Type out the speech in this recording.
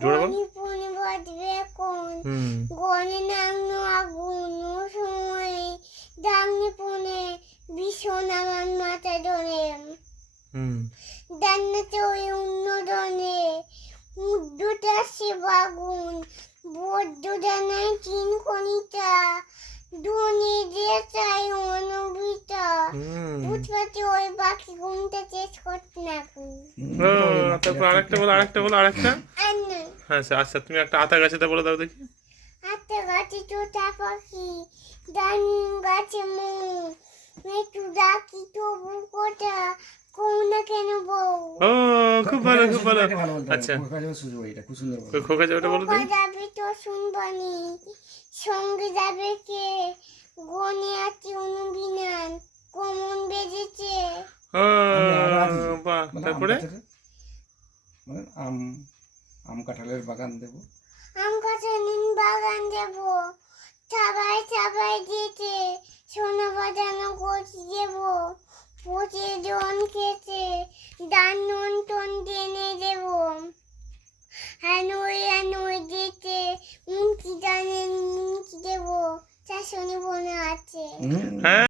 জোরে বল। গনি পুনি বাজবে কোন, হুম গনে নামনো আগুন ও সময়ে, দামনি পুনে ভীষণ আমার মাথা ধরে, হুম জান্নাতে ওই উন্নদনে, মুদ্রটা সেবাগুন, বড্ড জানায় চিন খনিটা, ধনে যে চাই অনুবিতা, হুম ফুটপাতে ওই পাখি ঘুমটা চেস করতে না ও, তারপর আরেকটা বলো, আরেকটা। আর না হ্যাঁ আচ্ছা, তুমি একটা আতা গাছেতে বলে দাও দেখি। হাতে গাছে তোতা পাখি, ডালিম গাছে মৌ, একটু ডাকি তবু কোটা, কৌ না কেন বউ, ও, খুব ভালো, খুব ভালো। ভালো বলতে আচ্ছা, খোকা যাবে সুযোগ এটা খুব সুন্দর বলো। ওই খোকা যাওয়াটা বলো খোকা দেখি। যাবে তো শুনবানি, সঙ্গে যাবে কে, গনে আছে অনুবিনান, কমন বেজেছে, ও, আমি আরো আছি বাহ, মানে তারপরে মানে আম কাঁঠালের বাগান দেবো। আম গাছে নিন বাগান দেব, চাবাই চাবাই যেতে, সোনা বাজানো গোছ দেব, পচে জন খেতে, দান নুন টন টেনে দেব, হানুই যেতে, মুনকি জানেন মুনকি দেব, চাষনি বনে আছে। হ্যাঁ।